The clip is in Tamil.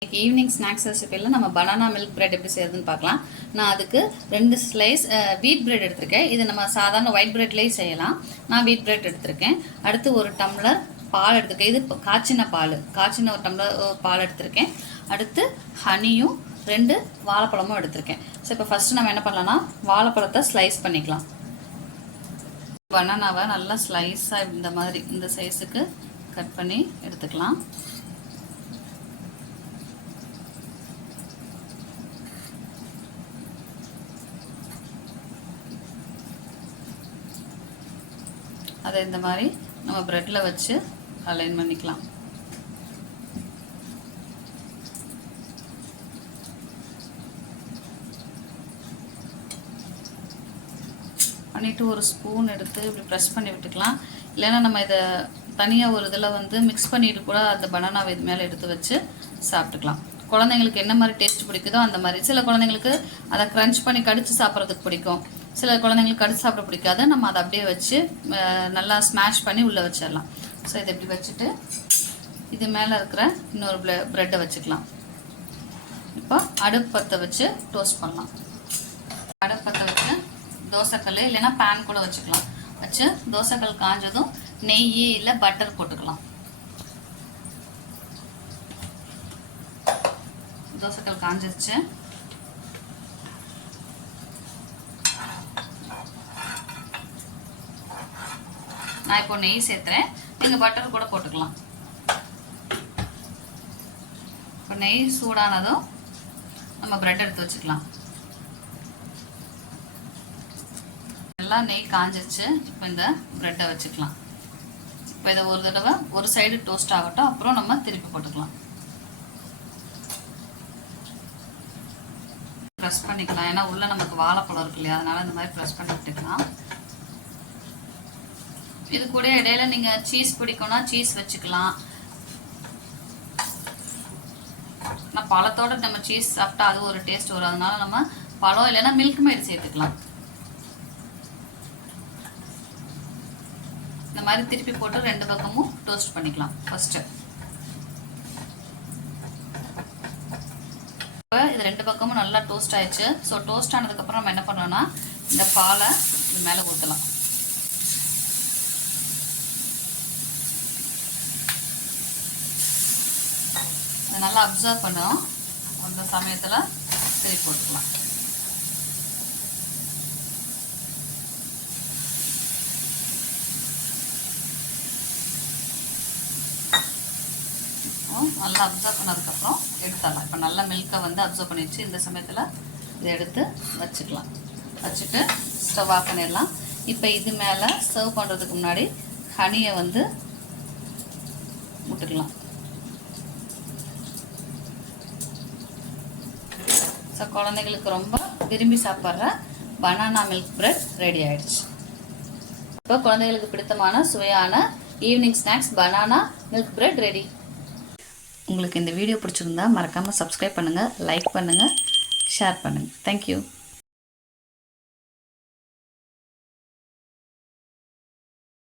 இன்னைக்கு ஈவினிங் ஸ்நாக்ஸ் ரெசிபியில் நம்ம பனானா மில்க் பிரெட் எப்படி செய்யறதுன்னு பார்க்கலாம். நான் அதுக்கு 2 ஸ்லைஸ் வீட் பிரெட் எடுத்திருக்கேன். இது நம்ம சாதாரண ஒயிட் பிரெட்லேயும் செய்யலாம். நான் வீட் பிரெட் எடுத்திருக்கேன். அடுத்து 1 டம்ளர் பால் எடுத்திருக்கேன். இது காய்ச்சின 1 டம்ளர் பால் எடுத்திருக்கேன். அடுத்து ஹனியும் 2 வாழைப்பழமும் எடுத்திருக்கேன். ஸோ இப்போ ஃபஸ்ட்டு நம்ம என்ன பண்ணலாம்னா வாழைப்பழத்தை ஸ்லைஸ் பண்ணிக்கலாம். பனானாவை நல்லா ஸ்லைஸாக இந்த மாதிரி இந்த சைஸுக்கு கட் பண்ணி எடுத்துக்கலாம். அதை இந்த மாதிரி நம்ம ப்ரெட்டில் வச்சு அலைன் பண்ணிக்கலாம். பண்ணிவிட்டு ஒரு ஸ்பூன் எடுத்து இப்படி ப்ரெஸ் பண்ணி விட்டுக்கலாம். இல்லைன்னா நம்ம இதை தனியாக ஒரு இதில் வந்து மிக்ஸ் பண்ணிட்டு கூட அந்த பனானாவை இது மேலே எடுத்து வச்சு சாப்பிட்டுக்கலாம். குழந்தைங்களுக்கு என்ன மாதிரி டேஸ்ட் பிடிக்குதோ அந்த மாதிரி. சில குழந்தைங்களுக்கு அதை க்ரன்ச் பண்ணி கடிச்சு சாப்பிட்றதுக்கு பிடிக்கும். சில குழந்தைங்களுக்கு கடிச்சு சாப்பிட பிடிக்காது. நம்ம அதை அப்படியே வச்சு நல்லா ஸ்மாஷ் பண்ணி உள்ளே வச்சிடலாம். ஸோ இதை இப்படி வச்சுட்டு இது மேலே இருக்கிற இன்னொரு ப்ரெட்டை வச்சுக்கலாம். இப்போ அடுப்பத்தை வச்சு டோஸ்ட் பண்ணலாம். அடுப்பத்தை வச்சு தோசைக்கல் இல்லைன்னா பேன் கூட வச்சுக்கலாம். வச்சு தோசைக்கல் காஞ்சதும் நெய் இல்லை பட்டர் போட்டுக்கலாம். தோசைக்கல் காஞ்சிருச்சு. நான் இப்போ நெய் சேர்த்துறேன். நீங்கள் பட்டர் கூட போட்டுக்கலாம். இப்போ நெய் சூடானதும் நம்ம பிரெட் எடுத்து வச்சுக்கலாம். எல்லாம் நெய் காஞ்சிருச்சு. இப்போ இந்த பிரெட்டை வச்சுக்கலாம். இப்போ இதை ஒரு தடவை ஒரு சைடு டோஸ்ட் ஆகட்டும், அப்புறம் நம்ம திருப்பி போட்டுக்கலாம். ப்ரெஸ் பண்ணிக்கலாம். ஏன்னா உள்ள நமக்கு வாழைப்பழம் இருக்கு இல்லையா, அதனால இந்த மாதிரி ப்ரெஸ் பண்ணி விட்டுக்கலாம். இது கூட இடையில நீங்க சீஸ் பிடிக்கும்னா சீஸ் வச்சுக்கலாம். நான் பழத்தோட நம்ம சீஸ் சாப்பிட்டா அது ஒரு டேஸ்ட் வரும். அதனால நம்ம பழம் இல்லைன்னா மில்க் மேட் சேர்த்துக்கலாம். இந்த மாதிரி திருப்பி போட்டு 2 பக்கமும் டோஸ்ட் பண்ணிக்கலாம். ஃபர்ஸ்ட் இப்போ இது 2 பக்கமும் நல்லா டோஸ்ட் ஆயிடுச்சு. ஸோ டோஸ்ட் ஆனதுக்கப்புறம் நம்ம என்ன பண்ணோம்னா இந்த பாலை இது மேலே ஊற்றலாம். நல்லா அப்சர்வ் பண்ணும். அந்த சமயத்தில் திருப்பி போட்டுக்கலாம். நல்லா அப்சர்வ் பண்ணதுக்கப்புறம் எடுத்துடலாம். இப்போ நல்லா மில்கை வந்து அப்சர்வ் பண்ணிடுச்சு. இந்த சமயத்தில் இதை எடுத்து வச்சுக்கலாம். வச்சுட்டு ஸ்டவ் ஆஃப் பண்ணிடலாம். இப்போ இது மேலே சர்வ் பண்ணுறதுக்கு முன்னாடி ஹனியை வந்து விட்டுக்கலாம். ஸோ குழந்தைங்களுக்கு ரொம்ப விரும்பி சாப்பிட்ற பனானா மில்க் பிரெட் ரெடி ஆயிடுச்சு. இப்போ குழந்தைங்களுக்கு பிடித்தமான சுவையான evening snacks banana milk bread ready. உங்களுக்கு இந்த வீடியோ பிடிச்சிருந்தா மறக்காமல் சப்ஸ்கிரைப் பண்ணுங்கள், லைக் பண்ணுங்கள், ஷேர் பண்ணுங்கள். தேங்க்யூ.